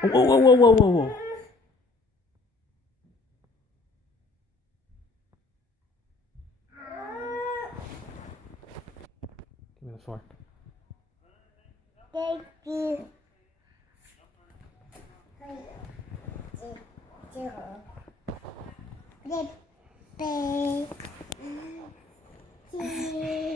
Whoa, whoa, whoa, whoa, whoa, whoa. Give me the fork. Thank you. Baby.